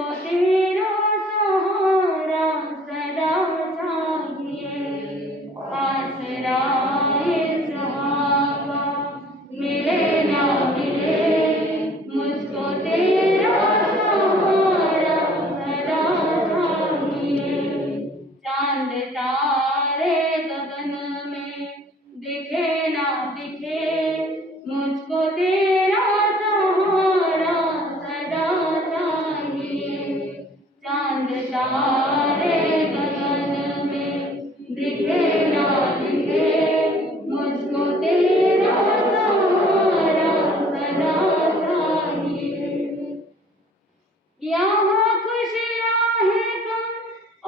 मुझको तेरा सहारा सदा चाहिए, आसरा इस जहां का मिले ना मिले, मुझको तेरा सहारा सदा चाहिए। चांद तारे गगन में दिखे ना दिखे, मुझको तेरा सहारा सदा चाहिए। चांद तारे गगन में दिखे ना दिखे, मुझको तेरा सहारा सदा चाहिए। यहाँ खुशियाँ है कम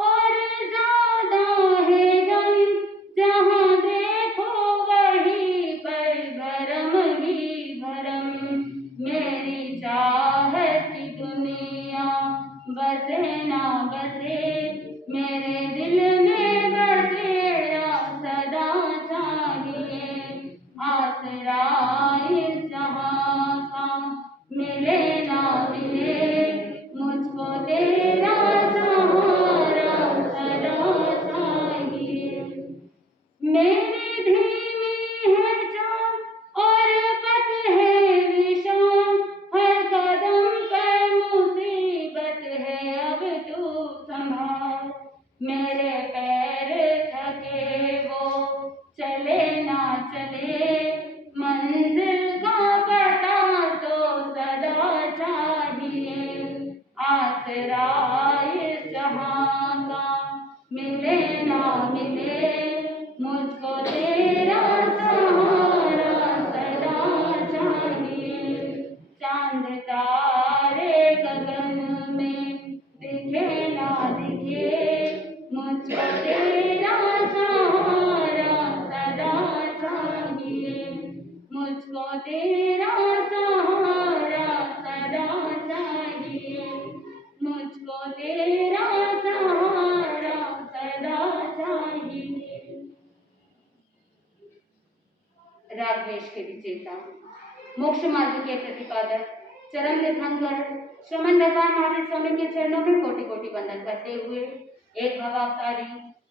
और ज्यादा है गम, जहाँ देखो वहीं पर भरम ही भरम। मेरी चाहत की दुनिया बसे ना बसे, मेरे दिल में बसेरा सदा चाहिए। आसरा इस जहां का मिले ना मिले, मुझको तेरा सहारा सदा चाहिए। मेरी धीमी है चाल और पथ है विशाल, हर कदम पर मुसीबत है अब तू संभाल। मेरे पैर थके वो चले ना चले, मंजिल का पता तो सदा चाहिए। आसरा इस जहां का मिले ना मिले, मुझको तेरा सहारा सदा चाहिए। चांद तारे गगन में दिखे ना दिखे, मुझको तेरा सहारा सदा चाहिए। मुझको तेरा सहारा सदा चाहिए, मुझको तेरा सहारा सदा चाहिए। रागवेश के विजेता, मोक्ष मार्ग के प्रतिपादक, चरण तीर्थंकर श्रमण भगवान महावीर स्वामी के चरणों में कोटि कोटि वंदन करते हुए, एक भवावतारी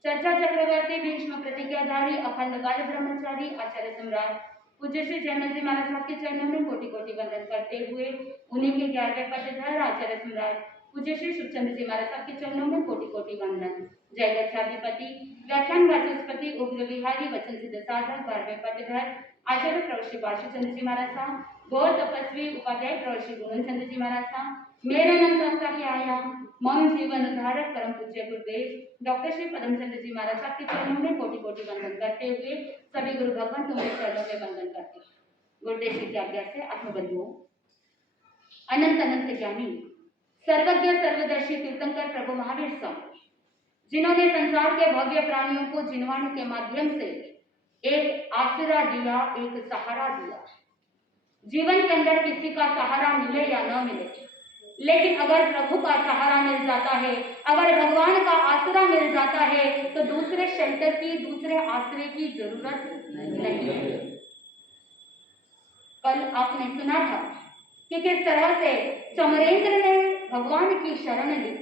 चर्चा चक्रवर्ती भीष्म प्रतिज्ञाधारी अखंड काल ब्रह्मचारी आचार्य सम्राट पूज्य श्री जयमल जी महाराज साहब के चरणों में कोटि कोटि वंदन करते हुए, उन्हीं के 11वें पदधर आचार्य सम्राट पूज्य श्री सुखचंद्र जी महाराज साहब के चरणों में कोटि कोटि वंदन। जय गच्छाधिपति व्याख्यान वाचस्पति उग्र विहारी वचन सिद्ध साधक 12वें पदधर आचार्य प्रभु श्री बाशुचंद्र जी महाराज साहब, गौर तपस्वी उपाध्याय प्रभु श्री गुरु चंद्र जी महाराज साहब, मेरे अनंत आस्था के आयाम मौन जीवन उद्धारक परम पूज्य गुरुदेव डॉक्टर श्री पदमचंद्र जी महाराज साहब के चरणों में कोटि कोटि वंदन करते हुए, सभी गुरु भगवान तुम्हारे चरणों में वंदन करते हैं। गुरुदेव की आज्ञा से आत्मबंधुओं, अनंत अनंत ज्ञानी सर्वज्ञ सर्वदर्शी तीर्थंकर प्रभु महावीर स्वामी, जिन्होंने संसार के भव्य प्राणियों को जिनवाणी के माध्यम से एक आसरा दिया, एक सहारा दिया। जीवन के अंदर किसी का सहारा मिले या न मिले, लेकिन अगर प्रभु का सहारा मिल जाता है, अगर भगवान का आसरा मिल जाता है, तो दूसरे शेल्टर की, दूसरे आसरे की जरूरत नहीं है। कल आपने सुना था कि किस तरह से चमरेंद्र ने भगवान की शरण ली।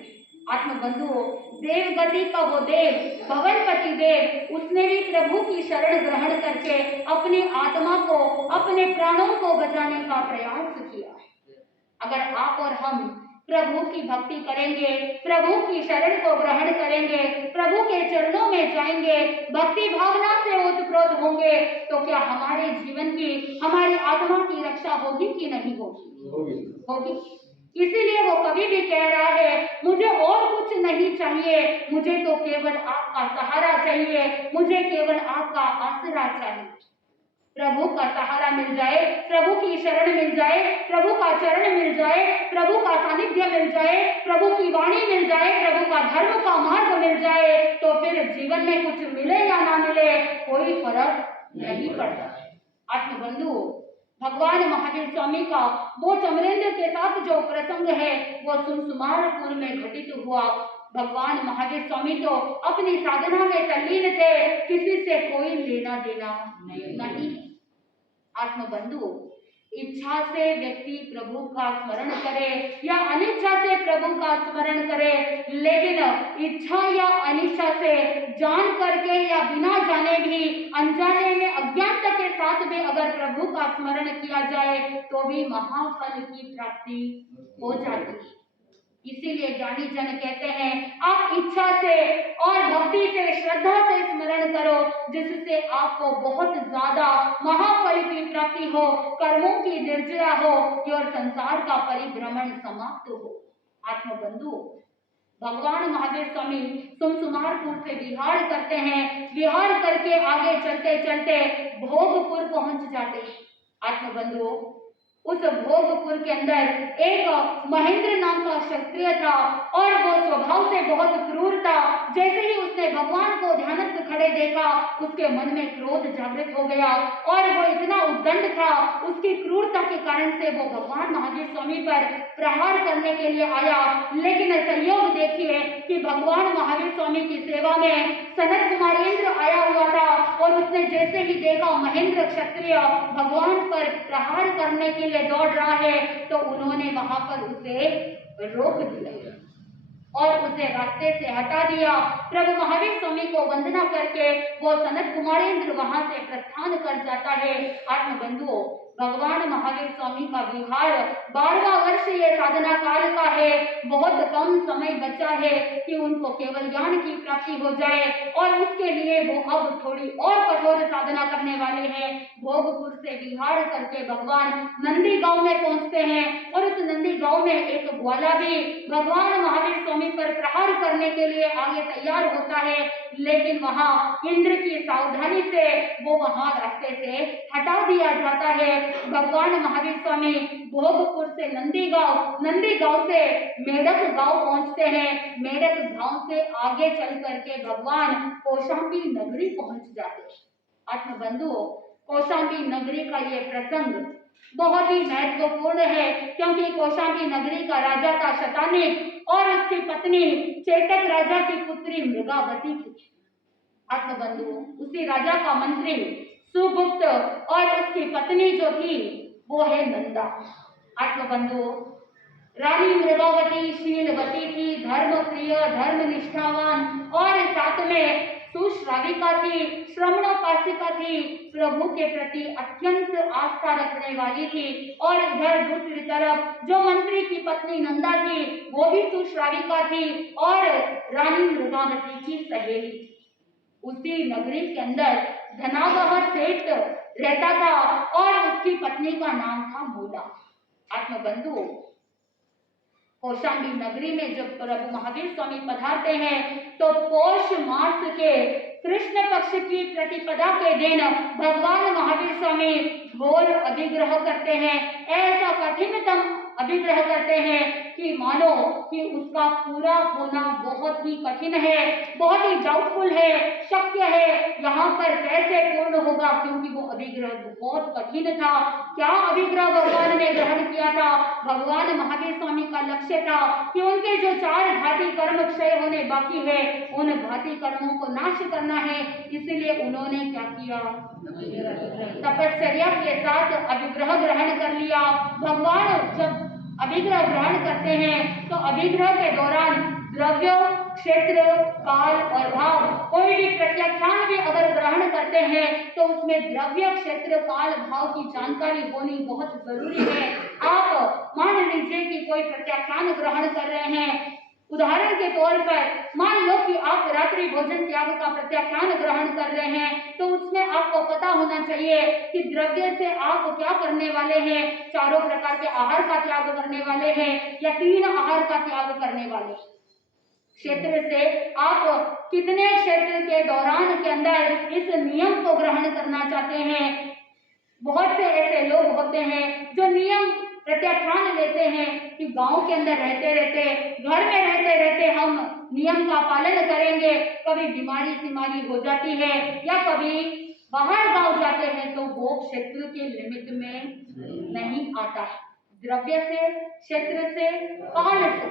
आत्मबंधुओं, देव गति का वो देव, भवनपति देव, उसने भी प्रभु की शरण ग्रहण करके अपनी आत्मा को, अपने प्राणों को बचाने का प्रयास किया। अगर आप और हम प्रभु की भक्ति करेंगे, प्रभु की शरण को ग्रहण करेंगे, प्रभु के चरणों में जाएंगे, भक्ति भावना से ओतप्रोत होंगे, तो क्या हमारे जीवन की, हमारी आत्मा की रक्षा होगी कि नहीं होगी? होगी। इसीलिए वो कभी भी कह रहा है, मुझे और कुछ नहीं चाहिए, मुझे तो केवल आपका सहारा चाहिए, मुझे केवल आपका आसरा चाहिए। प्रभु का सहारा मिल जाए, प्रभु की शरण मिल जाए, प्रभु का चरण मिल जाए, प्रभु का सानिध्य मिल जाए, प्रभु की वाणी मिल जाए, प्रभु का धर्म का मार्ग मिल जाए, तो फिर जीवन में कुछ मिले या ना मिले कोई फर्क नहीं पड़ता। आत्मबंधुओं, भगवान महावीर स्वामी का वो चमरेंद्र के साथ जो प्रसंग है वो सुमसुमारपुर में घटित हुआ। भगवान महावीर स्वामी तो अपनी साधना में तल्लीन थे, किसी से कोई लेना देना नहीं। आत्मबंधुओं, इच्छा से व्यक्ति प्रभु का स्मरण करे या अनिच्छा से प्रभु का स्मरण करे, लेकिन इच्छा या अनिच्छा से जान करके या बिना जाने भी, अनजाने में, अज्ञानता के साथ भी अगर प्रभु का स्मरण किया जाए तो भी महाफल की प्राप्ति हो जाती है। इसीलिए ज्ञानी जन कहते हैं आप इच्छा से और भक्ति से, श्रद्धा से स्मरण करो, जिससे आपको बहुत ज्यादा महाफल की प्राप्ति हो, कर्मों की निर्जरा हो और संसार का परिभ्रमण समाप्त हो। आत्मबंधु, भगवान महावीर स्वामी सुमसुमारपुर से विहार करते हैं, विहार करके आगे चलते चलते भोगपुर पहुंच जाते हैं। आत्मबंधु, उस भोगपुर के अंदर एक महेंद्र नाम का क्षत्रिय था और वो स्वभाव से बहुत क्रूर था। जैसे ही उसने भगवान को ध्यानस्थ खड़े देखा, उसके मन में क्रोध जागृत हो गया और वो इतना उद्दंड था, उसकी क्रूरता के कारण से वो भगवान महावीर स्वामी पर प्रहार करने के लिए आया। लेकिन संयोग देखिए कि भगवान महावीर स्वामी की सेवा में सनत कुमारेंद्र आया हुआ था और उसने जैसे ही देखा महेंद्र क्षत्रिय भगवान पर प्रहार करने के लिए दौड़ रहा है, तो उन्होंने वहां पर उसे रोक दिया और उसे रास्ते से हटा दिया। प्रभु महावीर स्वामी को वंदना करके वो सनत कुमारेंद्र वहां से प्रस्थान कर जाता है। आत्मबंधुओं, भगवान महावीर स्वामी का विहार 12वां वर्ष ये साधना काल का है। बहुत कम समय बचा है कि उनको केवल ज्ञान की प्राप्ति हो जाए और उसके लिए वो अब थोड़ी और कठोर साधना करने वाले हैं। भोगपुर से विहार करके भगवान नंदी गांव में पहुंचते हैं और उस नंदी गांव में एक ग्वाला भी भगवान महावीर स्वामी पर प्रहार करने के लिए आगे तैयार होता है, लेकिन वहां इंद्र की सावधानी से वो वहां रास्ते से हटा दिया जाता है। भगवान महावीर स्वामी भोगपुर से नंदी गांव से मेढक गांव पहुंचते हैं। मेढक गांव से आगे चल करके भगवान कौशाम्बी नगरी पहुंच जाते हैं। आत्मबंधुओं, कौशाम्बी नगरी का ये प्रसंग बहुत ही महत्वपूर्ण है, क्योंकि कौशाम्बी नगरी का राजा था शतानिक और उसकी पत्नी चेतक राजा की पुत्री मृगावती थी। आत्मबंधुओं, उसी राजा का मंत्री सुगुप्त और उसकी पत्नी जो थी वो है नंदा। आत्मबंधुओं, रानी मृगावती शीलवती थी, धर्मप्रिय, धर्मनिष्ठावान और साथ में सुश्राविका थी, श्रवणोपासिका थी, प्रभु के प्रति अत्यंत आस्था रखने वाली थी। और इधर दूसरी तरफ जो मंत्री की पत्नी नंदा थी वो भी सुश्राविका थी और रानी मृगावती की सहेली थी। उसी नगरी के अंदर धनावह सेठ रहता था और उसकी पत्नी का नाम था मूला। आत्मबंधु, कौशाम्बी नगरी में जब प्रभु महावीर स्वामी पधारते हैं तो पौष मास के कृष्ण पक्ष की प्रतिपदा के दिन भगवान महावीर स्वामी घोर अभिग्रह करते हैं। ऐसा कठिनतम अभिग्रह करते हैं कि मानो कि उसका पूरा होना बहुत ही कठिन है, बहुत ही डाउटफुल है, शक्य है यहाँ पर कैसे पूर्ण होगा, क्योंकि वो अभिग्रह बहुत कठिन था। क्या अभिग्रह भगवान ने ग्रहण किया था? भगवान महावीर स्वामी का लक्ष्य था कि उनके जो 4 घाती कर्म क्षय होने बाकी है उन घाती कर्मों को नाश करना है। इसलिए उन्होंने क्या किया? तपश्चर्या के साथ अभिग्रह ग्रहण कर लिया। भगवान जब अभिग्रह ग्रहण करते हैं तो अभिग्रह के दौरान द्रव्य, क्षेत्र, काल और भाव, कोई भी प्रत्याख्यान भी अगर ग्रहण करते हैं तो उसमें द्रव्य, क्षेत्र, काल, भाव की जानकारी होनी बहुत जरूरी है। आप मान लीजिए कि कोई प्रत्याख्यान ग्रहण कर रहे हैं, उदाहरण के तौर पर मान लो कि आप रात्रि भोजन त्याग का प्रत्याख्यान ग्रहण कर रहे हैं, तो उसमें आपको पता होना चाहिए कि द्रव्य से आप क्या करने वाले हैं, 4 प्रकार के आहार का त्याग करने वाले हैं या 3 आहार का त्याग करने वाले। क्षेत्र से आप कितने क्षेत्र के दौरान के अंदर इस नियम को ग्रहण करना चाहते हैं। बहुत से ऐसे लोग होते हैं जो नियम प्रत्याख्यान लेते हैं कि गांव के अंदर रहते रहते, घर में रहते रहते हम नियम का पालन करेंगे, कभी बीमारी सिमारी हो जाती है या कभी बाहर गांव जाते हैं तो वो क्षेत्र के लिमिट में नहीं आता है। द्रव्य से, क्षेत्र से, काल से,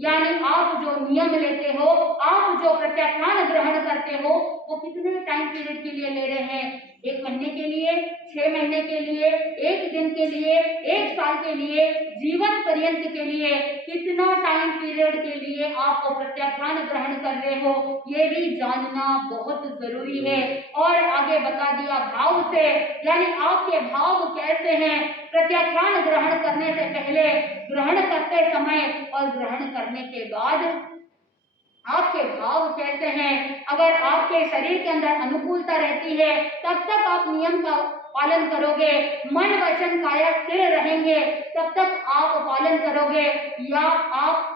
यानी आप जो नियम लेते हो, आप जो प्रत्याख्यान ग्रहण करते करते हो वो कितने टाइम पीरियड के लिए ले रहे हैं? 1 महीने के लिए, 6 महीने के लिए, 1 दिन के लिए, 1 साल के लिए, जीवन पर्यंत के लिए, कितना टाइम पीरियड के लिए आप वो प्रत्याख्यान ग्रहण कर रहे हो, ये भी जानना बहुत जरूरी है। और आगे बता दिया भाव से, यानी आपके भाव कैसे हैं प्रत्याख्यान ग्रहण करने से पहले, ग्रहण करते समय और ग्रहण करने के बाद आपके भाव कैसे हैं। अगर आपके शरीर के अंदर अनुकूलता रहती है तब तक आप नियम का पालन करोगे, मन वचन काया स्थिर रहेंगे तब तक आप पालन करोगे, या आप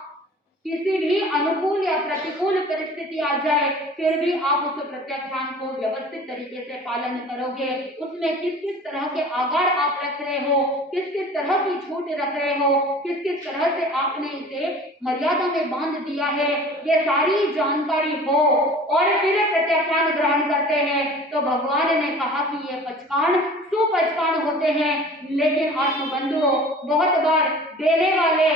किसी भी अनुकूल या प्रतिकूल परिस्थिति आ जाए फिर भी आप उस प्रत्याख्यान को व्यवस्थित तरीके से पालन करोगे। उसमें किस किस तरह के आगार आप रख रहे हो, किस किस तरह की छूट रख रहे हो, किस किस तरह से आपने इसे मर्यादा में बांध दिया है, ये सारी जानकारी हो और फिर प्रत्याख्यान ग्रहण करते हैं। तो भगवान ने कहा कि ये पचकान सुपचकान होते हैं, लेकिन आत्मबंधुओं बहुत बार देने वाले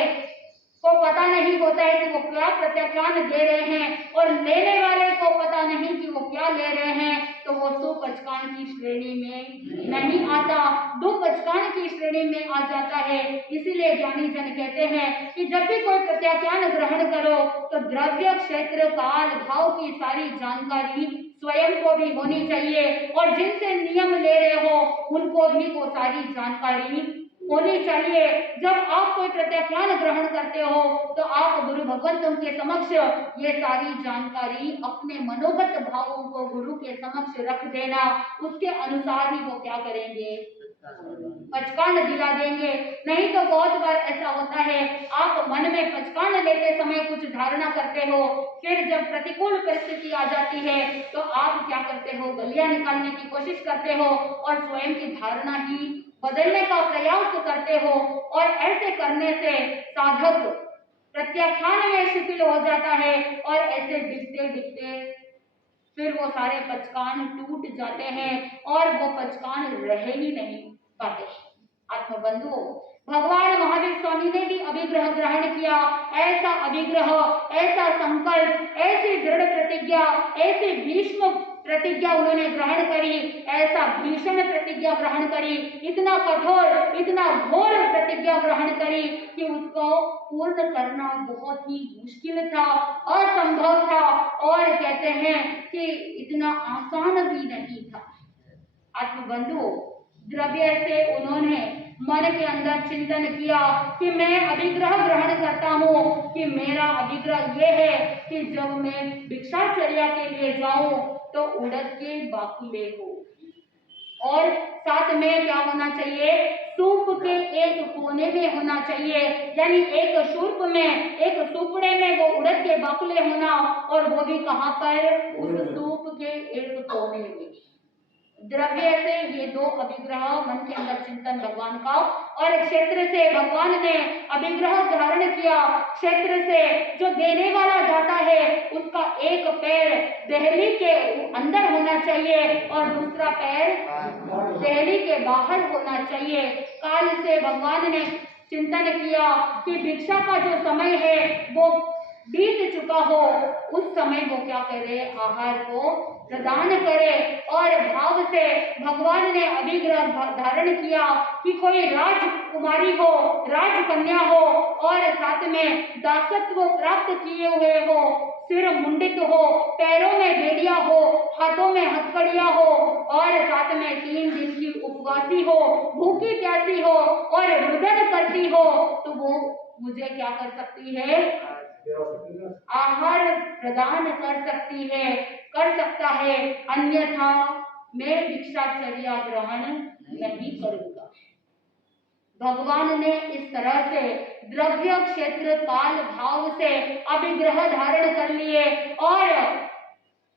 को पता नहीं होता है कि वो क्या प्रत्याख्यान दे रहे हैं और लेने वाले को पता नहीं कि वो क्या ले रहे हैं, तो वो सुपचकान की श्रेणी में नहीं आता, दुपचकान की श्रेणी में आ जाता है। इसीलिए ज्ञानी जन कहते हैं कि जब भी कोई प्रत्याख्यान ग्रहण करो तो द्रव्य क्षेत्र काल भाव की सारी जानकारी स्वयं को भी होनी चाहिए और जिनसे नियम ले रहे हो उनको भी वो सारी जानकारी होनी चाहिए। जब आप कोई प्रत्याख्यान ग्रहण करते हो तो आप गुरु भगवंतों के समक्ष ये सारी जानकारी अपने मनोगत भावों को गुरु के समक्ष रख देना, उसके अनुसार ही वो क्या करेंगे, पचकान दिला देंगे। नहीं तो बहुत बार ऐसा होता है आप मन में पचकान लेते समय कुछ धारणा करते हो, फिर जब प्रतिकूल परिस्थिति आ जाती है तो आप क्या करते हो, गलियां निकालने की कोशिश करते हो और स्वयं की धारणा ही बदलने का प्रयास करते हो और ऐसे करने से साधक प्रत्याख्यान में शिथिल हो जाता है और ऐसे दिखते दिखते फिर वो सारे पचकान टूट जाते हैं और वो पचकान रह ही नहीं पाते। आत्मबंधुओं, भगवान महावीर स्वामी ने भी अभिग्रह ग्रहण किया। ऐसा अभिग्रह, ऐसा संकल्प, ऐसी दृढ़ प्रतिज्ञा, ऐसी भीष्म प्रतिज्ञा उन्होंने ग्रहण करी, ऐसा भीषण प्रतिज्ञा ग्रहण करी, इतना कठोर, इतना घोर प्रतिज्ञा ग्रहण करी कि उसको पूर्ण करना बहुत ही मुश्किल था, असंभव था और कहते हैं कि इतना आसान भी नहीं था। आत्मबंधुओं, द्रव्य से उन्होंने मन के अंदर चिंतन किया कि मैं अभिग्रह ग्रहण करता हूँ कि मेरा अभिग्रह ये है कि जब मैं भिक्षाचर्या के लिए जाऊं तो उड़द के बाकुले हो और साथ में क्या होना चाहिए, सूप के एक कोने में होना चाहिए, यानी एक सूप में, एक सुपड़े में वो उड़द के बाकुले होना और वो भी कहाँ पर, उस सूप के एक कोने में। द्रव्य से ये दो अभिग्रह मन के अंदर चिंतन भगवान का, और क्षेत्र से भगवान ने अभिग्रह धारण किया। क्षेत्र से जो देने वाला दाता है उसका एक पैर दहली के अंदर होना चाहिए और दूसरा पैर दहली के बाहर होना चाहिए। काल से भगवान ने चिंतन किया कि भिक्षा का जो समय है वो बीत चुका हो, उस समय वो क्या करे, आहार को प्रदान करे। और भाव से भगवान ने अभिग्रह धारण किया कि कोई राजकुमारी हो, राजकन्या हो और साथ में दासत्व प्राप्त किए हुए हो, सिर मुंडित हो, पैरों में बेड़िया हो, हाथों में हथकड़िया हो और साथ में 3 दिन की उपवासी हो, भूखी प्यासी हो और रुदन करती हो, तो वो मुझे क्या कर सकती है, आहार प्रदान कर सकती है, कर सकता है, अन्यथा मैं भिक्षाचर्या ग्रहण नहीं करूंगा। भगवान ने इस तरह से द्रव्य क्षेत्र काल भाव से अभिग्रह धारण कर लिए और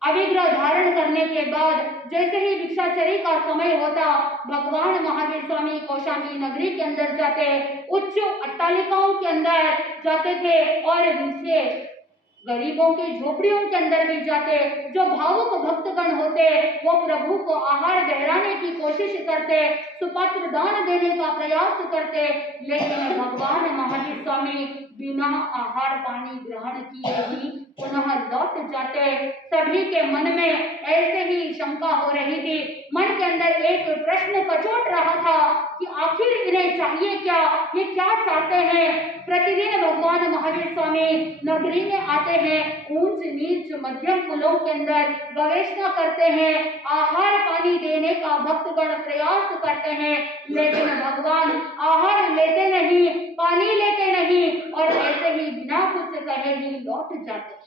अभिग्रह धारण करने के बाद जैसे ही भिक्षाचर्या का समय होता, भगवान महावीर स्वामी कौशाम्बी नगरी के अंदर जाते, उच्च अट्टालिकाओं के अंदर जाते थे और नीचे गरीबों की झोपड़ियों के अंदर भी जाते। जो भावुक भक्तगण होते वो प्रभु को आहार बहराने की कोशिश करते, सुपात्र दान देने का प्रयास करते, लेकिन भगवान महावीर स्वामी बिना आहार पानी ग्रहण किए ही पुनः लौट जाते। सभी के मन में ऐसे ही शंका हो रही थी। मन के अंदर एक प्रश्न कचोट रहा था कि आखिर इन्हें चाहिए क्या, ये क्या चाहते हैं। प्रतिदिन भगवान महावीर स्वामी नगरी में आते हैं, ऊंच नीच मध्यम कुलों के अंदर गवेषणा करते हैं, आहार पानी देने का भक्तगण प्रयास करते हैं, लेकिन भगवान आहार लेते नहीं, पानी लेते नहीं और ऐसे ही बिना कुछ कहे ही लौट जाते।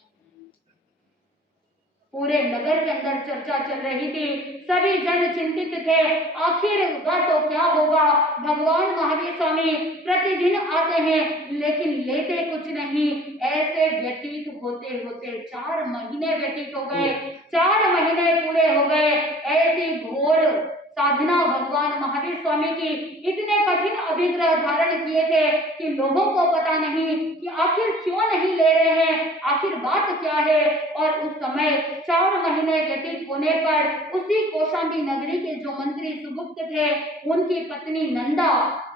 पूरे नगर के अंदर चर्चा चल रही थी, सभी जन चिंतित थे, आखिर होगा तो क्या होगा। भगवान महावीर स्वामी प्रतिदिन आते हैं लेकिन लेते कुछ नहीं। ऐसे व्यतीत होते होते 4 महीने व्यतीत हो गए, 4 महीने पूरे हो गए। ऐसी घोर साधना भगवान महावीर स्वामी की, इतने कठिन अभिग्रह धारण किए थे कि लोगों को पता नहीं कि आखिर क्यों नहीं ले रहे हैं, आखिर बात क्या है। और उस समय 4 महीने व्यतीत होने पर उसी कौशाम्बी नगरी के जो मंत्री सुगुप्त थे, उनकी पत्नी नंदा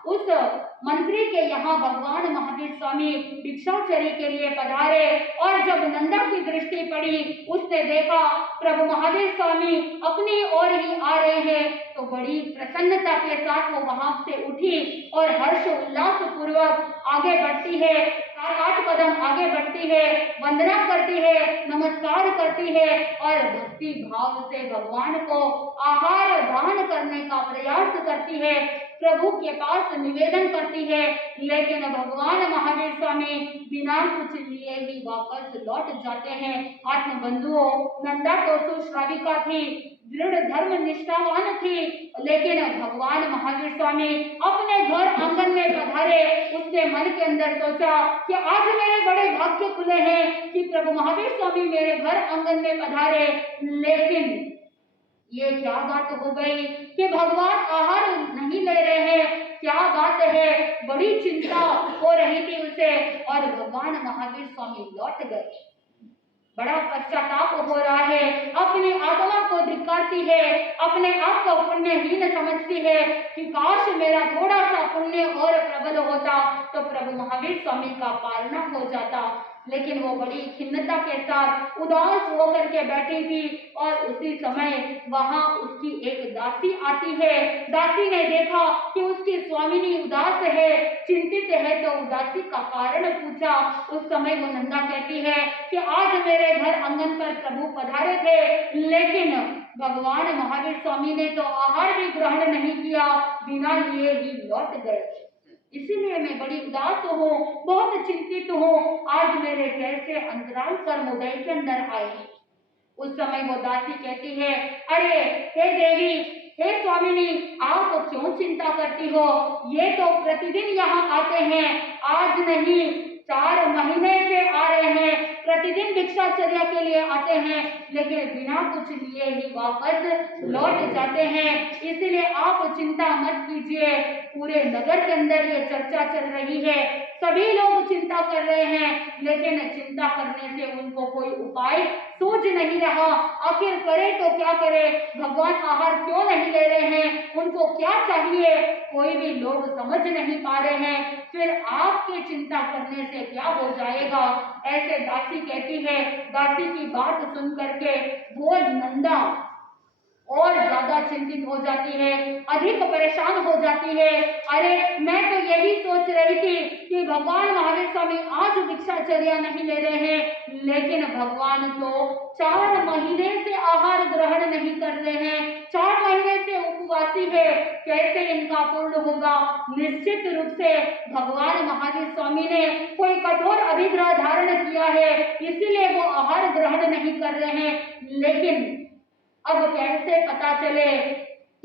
उस मंत्री के यहाँ भगवान महावीर स्वामी भिक्षाचर्य के लिए पधारे। और जब नंदा की दृष्टि पड़ी, उसने देखा प्रभु महावीर स्वामी अपनी ओर ही आ रहे हैं, तो बड़ी प्रसन्नता के साथ वो वहां से उठी और हर्ष उल्लास पूर्वक आगे बढ़ती है। 7-8 कदम आगे बढ़ती है, वंदना करती है, नमस्कार करती है और भक्ति भाव से भगवान को आहार दान करने का प्रयास करती है, प्रभु के पास निवेदन करती है। लेकिन भगवान महावीर स्वामी बिना कुछ लिए ही वापस लौट जाते हैं। आत्म बंधुओं, नंदा तो सुश्राविका थी, दृढ़ धर्म निष्ठावान थी, लेकिन भगवान महावीर स्वामी अपने घर आंगन में पधारे। उसने मन के अंदर सोचा कि आज मेरे बड़े भाग्य खुले हैं कि प्रभु महावीर स्वामी मेरे घर आंगन में पधारे। लेकिन ये क्या बात हो गई कि भगवान आहार नहीं ले रहे हैं, क्या बात है। बड़ी चिंता हो रही थी उसे और भगवान महावीर स्वामी लौट गए। बड़ा पश्चाताप हो रहा है, अपनी आत्मा को धिक्कारती है, अपने आप को पुण्यहीन समझती है कि काश मेरा थोड़ा सा पुण्य और प्रबल होता तो प्रभु महावीर स्वामी का पालना हो जाता। लेकिन वो बड़ी खिन्नता के साथ उदास होकर के बैठी थी और उसी समय वहां उसकी एक दासी आती है। दासी ने देखा कि उसकी स्वामिनी उदास है, चिंतित है, तो उदासी का कारण पूछा। उस समय वो नंदा कहती है कि आज मेरे घर आंगन पर प्रभु पधारे थे, लेकिन भगवान महावीर स्वामी ने तो आहार भी ग्रहण नहीं किया, बिना लिए ही लौट गए। इसीलिए मैं बड़ी उदास हूँ, बहुत चिंतित हूँ, आज मेरे कैसे अंतराल कर्मोदय के अंदर आए। उस समय वो दासी कहती है, अरे हे देवी, हे स्वामिनी, आप क्यों चिंता करती हो, ये तो प्रतिदिन यहाँ आते हैं, आज नहीं 4 महीने से आ रहे हैं, प्रतिदिन भिक्षाचर्या के लिए आते हैं, लेकिन बिना कुछ लिए ही वापस लौट जाते हैं। इसलिए आप चिंता मत कीजिए। पूरे नगर के अंदर ये चर्चा चल रही है, सभी लोग चिंता कर रहे हैं, लेकिन चिंता करने से उनको कोई उपाय सूझ नहीं रहा। आखिर करे तो क्या करे, भगवान आहार क्यों नहीं ले रहे हैं, उनको क्या चाहिए, कोई भी लोग समझ नहीं पा रहे हैं। फिर आपकी चिंता करने से क्या हो जाएगा, ऐसे दासी कहती है। दासी की बात सुन करके वो नंदा और ज्यादा चिंतित हो जाती है, अधिक परेशान हो जाती है। अरे मैं तो यही सोच रही थी कि भगवान महावीर स्वामी आज भिक्षाचर्या नहीं ले रहे हैं, लेकिन भगवान तो 4 महीने से आहार ग्रहण नहीं कर रहे हैं, 4 महीने से उपवासी है, कैसे इनका पूर्ण होगा। निश्चित रूप से भगवान महावीर स्वामी ने कोई कठोर अभिग्रह धारण किया है, इसीलिए वो आहार ग्रहण नहीं कर रहे हैं। लेकिन अब कैसे पता चले,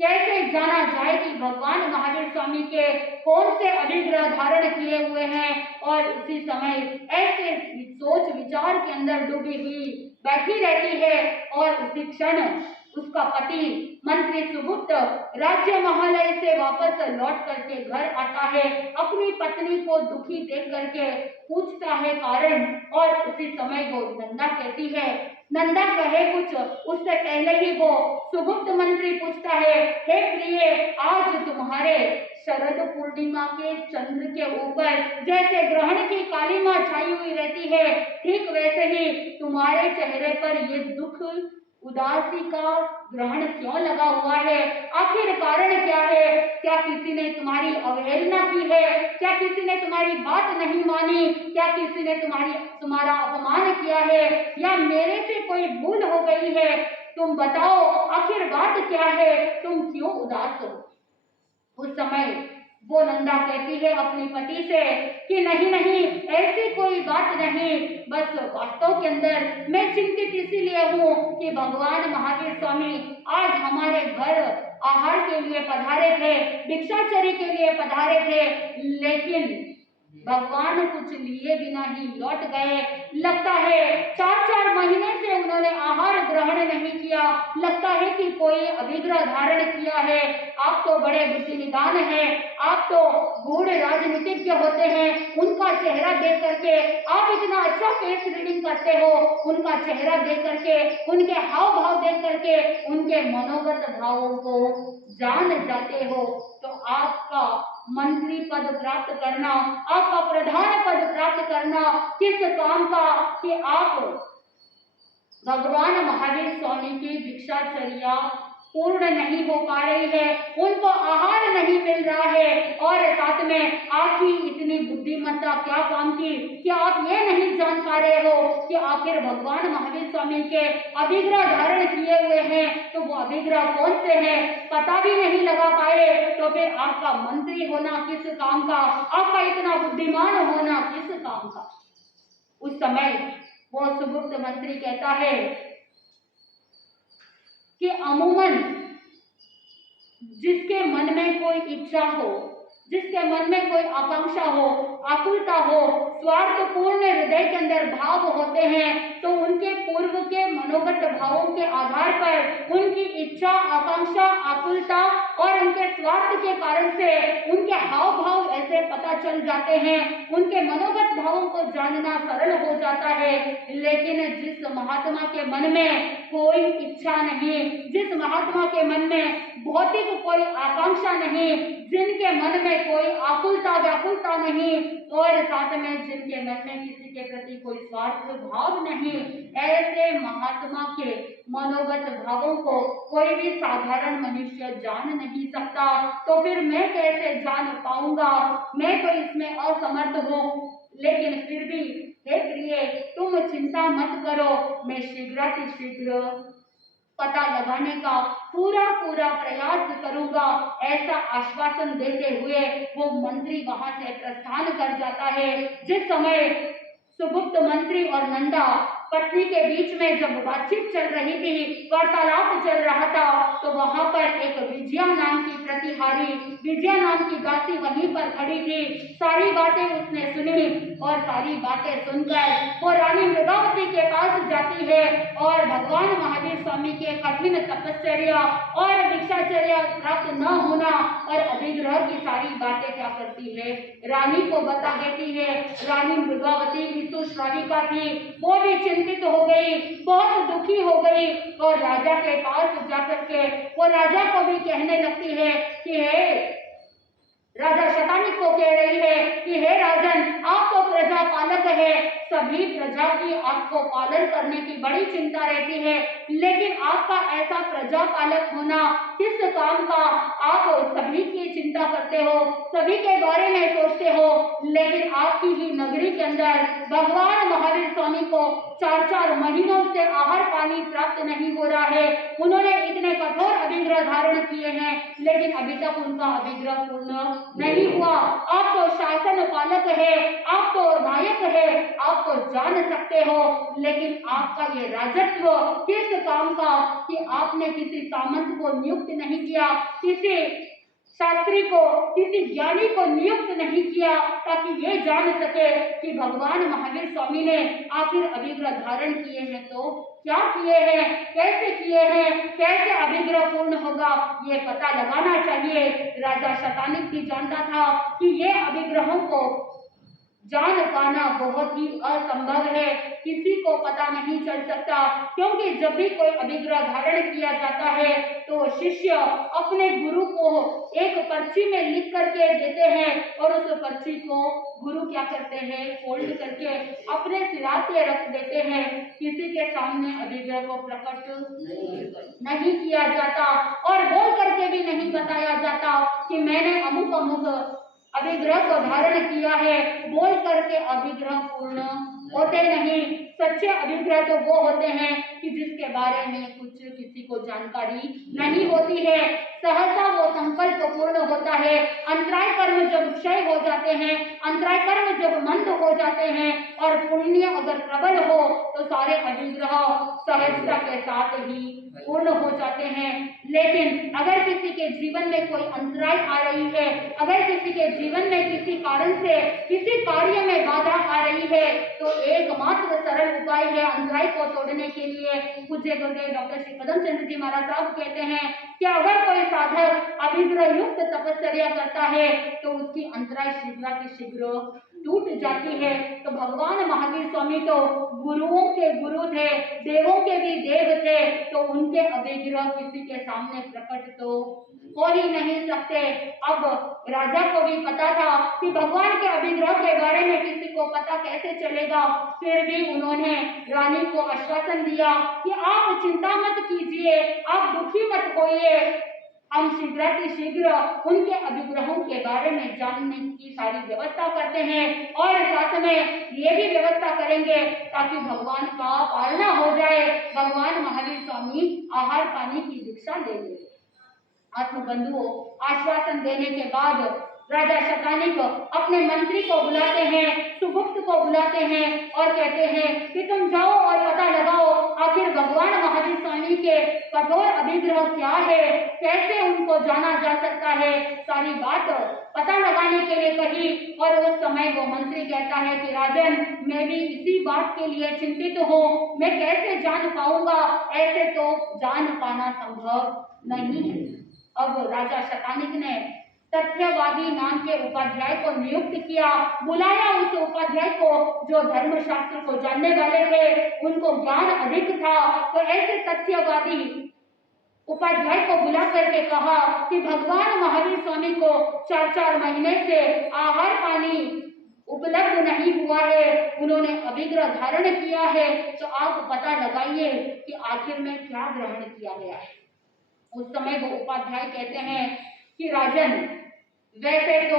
कैसे जाना जाए कि भगवान महावीर स्वामी के कौन से अभिग्रह धारण किए हुए हैं। और उसी समय ऐसे सोच विचार के अंदर डूबी हुई बैठी रहती है और उसी क्षण उसका पति मंत्री सुगुप्त राज्य महालय से वापस लौट करके घर आता है, अपनी पत्नी को दुखी देख करके पूछता है कारण। और उसी समय वो नंदा कहती है नंदा कहे कुछ उससे पहले ही वो सुगुप्त मंत्री पूछता है, हे प्रिय, आज तुम्हारे शरद पूर्णिमा के चंद्र के ऊपर जैसे ग्रहण की कालीमा छाई हुई रहती है, ठीक वैसे ही तुम्हारे चेहरे पर ये दुख उदासी का ग्रहण क्यों लगा हुआ है? आखिर कारण क्या है? क्या किसी ने तुम्हारी अवहेलना की है? क्या किसी ने तुम्हारी बात नहीं मानी? क्या किसी ने तुम्हारा अपमान किया है, या मेरे से कोई भूल हो गई है? तुम बताओ, आखिर बात क्या है? तुम क्यों उदास हो? उस समय वो नंदा कहती है अपने पति से कि नहीं नहीं, ऐसी कोई बात नहीं, बस वास्तव के अंदर मैं चिंतित इसीलिए हूँ कि भगवान महावीर स्वामी आज हमारे घर आहार के लिए पधारे थे, भिक्षाचरी के लिए पधारे थे, लेकिन भगवान कुछ लिए बिना ही लौट गए। लगता है 4-4 महीने से उन्होंने आहार ग्रहण नहीं किया। लगता है कि कोई अभिग्रह धारण किया है। आप तो बड़े बुद्धि निदान हैं, आप तो गूढ़ राजनीतिज्ञ होते हैं। उनका चेहरा देख करके आप इतना अच्छा फेस रीडिंग करते हो, उनका चेहरा देख करके, उनके हाव भाव देख करके, उनके मनोगत भावों को जान जाते हो। तो आपका मंत्री पद प्राप्त करना, आपका प्रधान पद प्राप्त करना किस काम का कि आप भगवान महावीर स्वामी की भिक्षाचर्या पूर्ण नहीं हो पा रही है, उनको आहार नहीं मिल रहा है, और साथ में आपकी इतनी बुद्धिमत्ता क्या काम की कि आप ये नहीं जान पा रहे हो कि आखिर भगवान महावीर स्वामी के अभिग्रह धारण किए हुए हैं, तो वो अभिग्रह कौन से हैं पता भी नहीं लगा पाए, तो फिर आपका मंत्री होना किस काम का, आपका इतना बुद्धिमान होना किस काम का। उस समय वो सुगुप्त मंत्री कहता है कि अमूमन जिसके मन में कोई इच्छा हो, जिसके मन में कोई आकांक्षा हो, आकुलता हो, स्वार्थपूर्ण हृदय के अंदर भाव होते हैं, तो उनके पूर्व के मनोगत भावों के आधार पर उनकी इच्छा, आकांक्षा, आकुलता और उनके स्वार्थ के कारण से उनके हाव भाव ऐसे पता चल जाते हैं, उनके मनोगत भावों को जानना सरल हो जाता है। लेकिन जिस महात्मा के मन में कोई इच्छा नहीं, जिस महात्मा के मन में भौतिक कोई आकांक्षा नहीं, जिनके मन में कोई आकुलता व्याकुलता नहीं, और साथ में जिनके मन में किसी के प्रति कोई स्वार्थ भाव नहीं, ऐसे महात्मा के मनोगत भावों को कोई भी साधारण मनुष्य जान नहीं सकता। तो फिर मैं कैसे जान पाऊंगा? मैं तो इसमें असमर्थ हूँ। लेकिन फिर भी हे प्रिय, तुम चिंता मत करो, मैं शीघ्र पता लगाने का पूरा प्रयास करूंगा, ऐसा आश्वासन देते हुए वो मंत्री वहां से प्रस्थान कर जाता है। जिस समय सुगुप्त मंत्री और नंदा पत्नी के बीच में जब बातचीत चल रही थी, वार्तालाप चल रहा था, तो वहां पर एक विजया नाम की प्रतिहारी, विजया नाम की दासी वहीं पर खड़ी थी। सारी बातें उसने सुनी, और सारी बातें सुनकर वो रानी मृगावती के पास जाती है, और भगवान महावीर स्वामी के कठिन तपश्चर्या और भिक्षाचर्या प्राप्त न होना और अभिग्रह की सारी बातें क्या करती है, रानी को बता देती है। रानी मृगावती विश्वामिका थी, वो भी चिंतित हो गई, बहुत दुखी हो गई, और राजा के पास जाकर के वो राजा को भी कहने लगती है कि हे राजा शतानिक को कह रही है कि हे राजन, आप तो प्रजा पालक है, सभी प्रजा की आपको पालन करने की बड़ी चिंता रहती है, लेकिन आपका ऐसा प्रजा पालक होना किस काम का? आप सभी की चिंता करते हो, सभी के बारे में सोचते हो, लेकिन आपकी ही नगरी के अंदर भगवान महावीर स्वामी को 4-4 महीनों से आहार पानी प्राप्त नहीं हो रहा है। उन्होंने इतने कठोर अभिग्रह धारण किए हैं, लेकिन अभी तक उनका अभिग्रह पूर्ण नहीं हुआ। आप तो शासन पालक है, आप तो नायक है, आप तो जान सकते हो, लेकिन आपका ये राजत्व किस काम का कि आपने किसी सामंत को नियुक्त नहीं किया, किसी शास्त्री को, किसी ज्ञानी को नियुक्त नहीं किया, ताकि ये जान सके कि भगवान महावीर स्वामी ने आखिर अभिग्रह धारण किए हैं तो क्या किए हैं, कैसे किए हैं, कैसे अभिग्रह पूर्ण होगा, ये पता लगाना चाहिए। राजा शतानिक भी जानता था कि ये अभिग्रहों को जान पाना बहुत ही असंभव है, किसी को पता नहीं चल सकता, क्योंकि जब भी कोई अभिग्रह धारण किया जाता है तो शिष्य अपने गुरु को एक पर्ची में लिख करके देते हैं और उस पर्ची को गुरु क्या करते हैं, फोल्ड करके अपने सिरा पे रख देते हैं। किसी के सामने अभिग्रह को प्रकट नहीं किया जाता और बोल करके भी नहीं बताया जाता कि मैंने अमुक अमुक अभिग्रह को धारण किया है। बोल करके अभिग्रह पूर्ण होते नहीं। सच्चे अभिग्रह तो वो होते हैं कि जिसके बारे में कुछ किसी को जानकारी नहीं होती है, सहसा वो संकल्प पूर्ण होता है। अंतराय कर्म जब क्षय हो जाते हैं, अंतराय कर्म जब मंद हो जाते हैं और पुण्य अगर प्रबल हो तो सारे अभिग्रह सहजता के साथ ही पूर्ण हो जाते हैं। लेकिन अगर किसी के जीवन में कोई अंतराय आ रही है, अगर किसी के जीवन में किसी कारण से किसी कार्य में बाधा आ रही है, तो एकमात्र सरल उपाय है अंतराय को तोड़ने के लिए। पूज्य गुरुदेव डॉक्टर श्री पदम चंद्र जी महाराज साहब कहते हैं कि अगर कोई साधक अभिग्रह युक्त तपस्या करता है तो उसकी अंतराय शीघ्र टूट जाती है। तो भगवान महावीर स्वामी तो गुरुओं के गुरु थे, देवों के भी देव थे, तो उनके अभिग्रह किसी के सामने प्रकट तो हो ही नहीं सकते। अब राजा को भी पता था कि भगवान के अभिग्रह के बारे में किसी को पता कैसे चलेगा, फिर भी उन्होंने रानी को आश्वासन दिया कि आप चिंता मत कीजिए, आप दुखी मत होइए, हम शीघ्र उनके अभिग्रहों के बारे में जानने की सारी व्यवस्था करते हैं और साथ में ये भी व्यवस्था करेंगे ताकि भगवान का पालना हो जाए। भगवान महावीर स्वामी आहार पानी की दीक्षा ले ले। आत्मबंधुओं, आश्वासन देने के बाद राजा शतानिक अपने मंत्री को बुलाते हैं, सुगुप्त को बुलाते हैं और कहते हैं कि तुम जाओ और पता लगाओ आखिर भगवान महावीर स्वामी के कठोर अभिग्रह क्या है, कैसे उनको जाना जा सकता है। सारी बात पता लगाने के लिए कही और उस समय वो मंत्री कहता है कि राजन, मैं भी इसी बात के लिए चिंतित हूँ, मैं कैसे जान पाऊंगा, ऐसे तो जान पाना संभव नहीं है। अब राजा शतानिक ने तथ्यवादी नाम के उपाध्याय को नियुक्त किया, बुलाया उस उपाध्याय को जो धर्मशास्त्र को जानने वाले थे, उनको ज्ञान अधिक था। तो ऐसे तथ्यवादी उपाध्याय को बुला करके कहा कि भगवान महावीर स्वामी को 4-4 महीने से आहार पानी उपलब्ध नहीं हुआ है, उन्होंने अभिग्रह धारण किया है, तो आप पता लगाइए कि आखिर में क्या ग्रहण किया गया है। उस समय वो उपाध्याय कहते हैं कि राजन, वैसे तो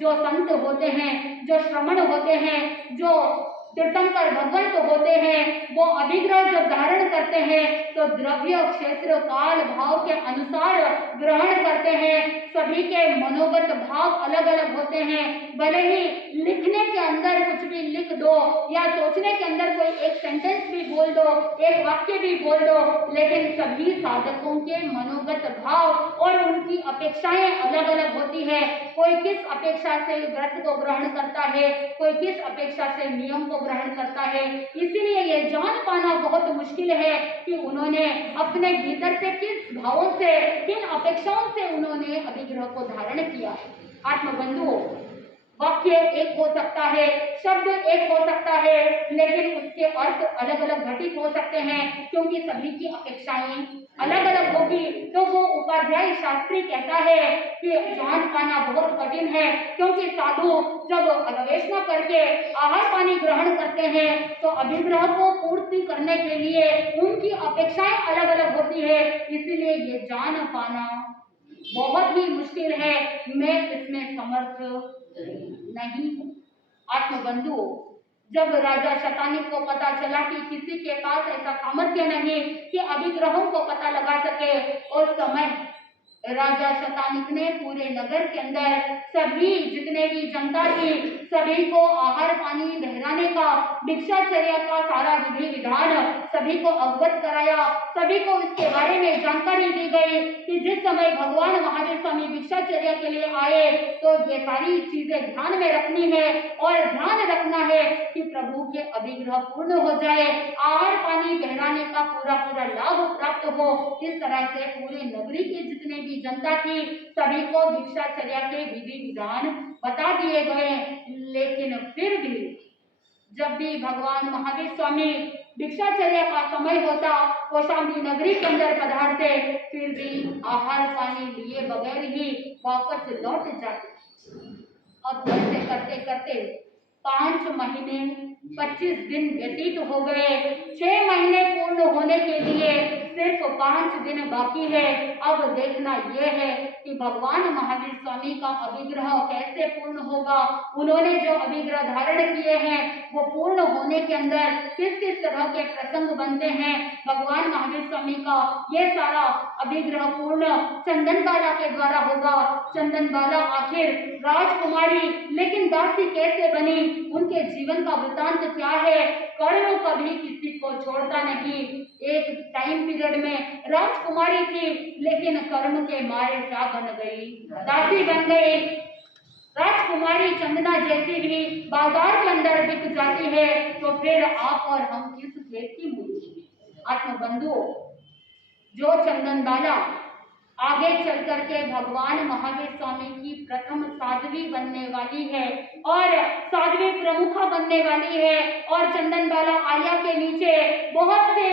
जो संत होते हैं, जो श्रमण होते हैं, जो तीर्थंकर भगवंत होते हैं, वो अभिग्रह जब धारण करते हैं तो द्रव्य क्षेत्र काल भाव के अनुसार ग्रहण करते हैं। सभी के मनोगत भाव अलग अलग होते हैं। भले ही लिखने के अंदर कुछ भी लिख दो या सोचने के अंदर कोई एक सेंटेंस भी बोल दो, एक वाक्य भी बोल दो, लेकिन सभी साधकों के मनोगत भाव और उनकी अपेक्षाएं अलग अलग होती है। कोई किस अपेक्षा से व्रत को ग्रहण करता है, कोई किस अपेक्षा से नियम को ग्रहण करता है। इसीलिए ये जान पाना बहुत मुश्किल है कि उन्होंने अपने भीतर से किस भावों से, किन अपेक्षाओं से उन्होंने अभिग्रह को धारण किया है। आत्मबंधुओं, वाक्य एक हो सकता है, शब्द एक हो सकता है, लेकिन उसके अर्थ अलग अलग घटित हो सकते हैं क्योंकि सभी की अपेक्षाएं अलग अलग होगी। तो वो उपाध्याय शास्त्री कहता है कि जान पाना बहुत कठिन है, क्योंकि साधु जब अन्वेषण करके आहार पानी ग्रहण करते हैं तो अभिग्रह को पूर्ति करने के लिए उनकी अपेक्षाएं अलग अलग होती है। इसीलिए ये जान पाना बहुत ही मुश्किल है। मैं इसमें समर्थ नहीं हूँ। आत्मबंधुओं, जब राजा शतानिक को पता चला कि किसी के पास ऐसा सामर्थ्य नहीं कि अभिग्रहों को पता लगा सके, उस समय राजा शतानिक ने पूरे नगर के अंदर सभी जितने भी जनता थी सभी को आहार पानी बहराने का, भिक्षाचर्या का सारा विधि विधान सभी को अवगत कराया। सभी को इसके बारे में जानकारी दी गई कि जिस समय भगवान महावीर स्वामी भिक्षाचर्या के लिए आए तो ये सारी चीजें ध्यान में रखनी है और ध्यान रखना है कि प्रभु के अभिग्रह पूर्ण हो जाए, आहार पानी बहराने का पूरा पूरा लाभ प्राप्त हो। इस तरह से पूरे नगरी के जितने भी जनता थी सभी को भिक्षाचर्या के विधि विधान बता दिए गए। लेकिन फिर भी जब भी भगवान महावीर स्वामी भिक्षाचर्या का समय होता, कौशाम्बी नगरी के अंदर पधारते, फिर भी आहार पानी लिए बगैर ही वापस लौट जाते। अब ऐसे करते करते 5 महीने 25 दिन व्यतीत हो गए। 6 महीने पूर्ण होने के लिए सिर्फ 5 दिन बाकी है। अब देखना यह है कि भगवान महावीर स्वामी का अभिग्रह कैसे पूर्ण होगा। उन्होंने जो अभिग्रह धारण किए हैं वो पूर्ण होने के अंदर किस किस तरह के प्रसंग बनते हैं। भगवान महावीर स्वामी का ये सारा अभिग्रह पूर्ण चंदन बाला के द्वारा होगा। चंदन बाला आखिर राजकुमारी लेकिन दासी कैसे बनी, उनके जीवन का वृतांत क्या है। कर्ण कभी किसी को छोड़ता नहीं। एक टाइम पीरियड में राजकुमारी थी लेकिन कर्म के मारे क्या बन गई, दासी बन गई। राजकुमारी चंदना जैसी भी बाजार के अंदर बिक जाती है तो फिर आप और हम किस खेत की मूली। आत्मबंधुओं, जो चंदन बाला आगे चल करके भगवान महावीर स्वामी की प्रथम साध्वी बनने वाली है और साध्वी प्रमुखा बनने वाली है, और चंदन बाला आर्या के नीचे बहुत से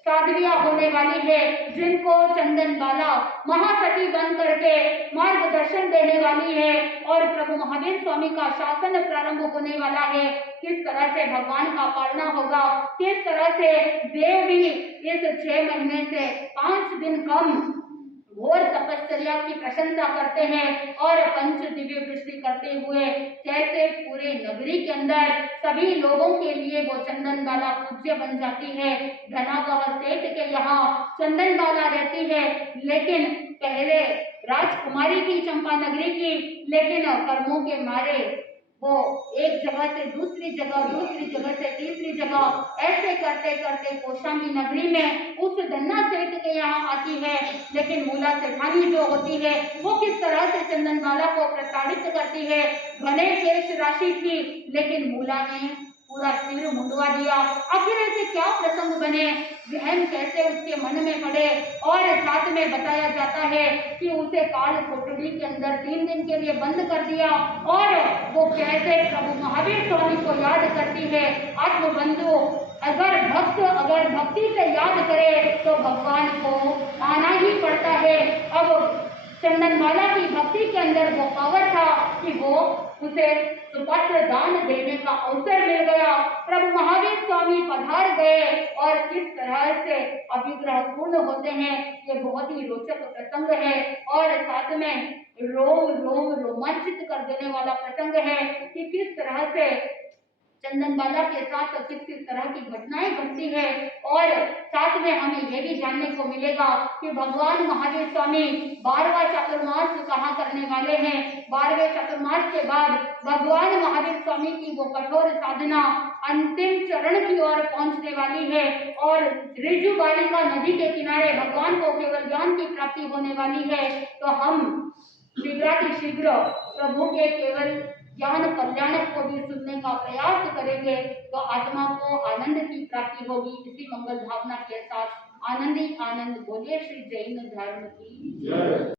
साध्वियां होने वाली है जिनको चंदन बाला महासती बन करके मार्गदर्शन देने वाली है। और प्रभु महावीर स्वामी का शासन प्रारंभ होने वाला है। किस तरह से भगवान का पालना होगा, किस तरह से देव भी इस 6 महीने से 5 दिन कम घोर तपस्या की प्रशंसा करते हैं और पंच दिव्य वृष्टि करते हुए कैसे पूरे नगरी के अंदर सभी लोगों के लिए वो चंदन बाला पूज्य बन जाती है। धनावह सेठ के यहाँ चंदन बाला रहती है, लेकिन पहले राजकुमारी थी चंपा नगरी की, लेकिन कर्मों के मारे वो एक जगह से दूसरी जगह से तीसरी जगह ऐसे करते करते कौशाम्बी नगरी में उस धन्ना सेठ के यहाँ आती है। लेकिन मूला सेठानी जो होती है वो किस तरह से चंदन बाला को प्रताड़ित करती है। घने शेष राशि थी लेकिन मूला ने पूरा सिर मुंडवा दिया। आखिर ऐसे क्या प्रसंग बने, वहम कैसे उसके मन में पड़े। और साथ में बताया जाता है कि उसे काल कोठरी के अंदर 3 दिन के लिए बंद कर दिया और वो कैसे प्रभु महावीर स्वामी को याद करती है। आत्मबंधु, अगर भक्ति से याद करे तो भगवान को आना ही पड़ता है। अब चंदनमाला की भक्ति के अंदर वो पावर था कि वो उसे सुपत्र दान देने का अवसर मिल गया। प्रभु महावीर स्वामी पधार गए और किस तरह से अभिग्रह पूर्ण होते हैं ये बहुत ही रोचक प्रसंग है और साथ में रोमांचित कर देने वाला प्रसंग है कि किस तरह से चंदन बाला के साथ किस किस तरह की घटनाएं घटती है। और साथ में हमें यह भी जानने को मिलेगा कि भगवान महावीर स्वामी 12वां चातुर्मास कहाँ करने वाले हैं। 12वें चातुर्मास के बाद भगवान महावीर स्वामी की वो कठोर साधना अंतिम चरण की ओर पहुंचने वाली है और रिजु बालिका नदी के किनारे भगवान को केवल ज्ञान की प्राप्ति होने वाली है। तो हम शीघ्र प्रभु के केवल ज्ञान कल्याण को भी सुनने का प्रयास करेंगे तो आत्मा को आनंद की प्राप्ति होगी। इसी मंगल भावना के साथ आनंद बोलिए श्री जैन धर्म की जय।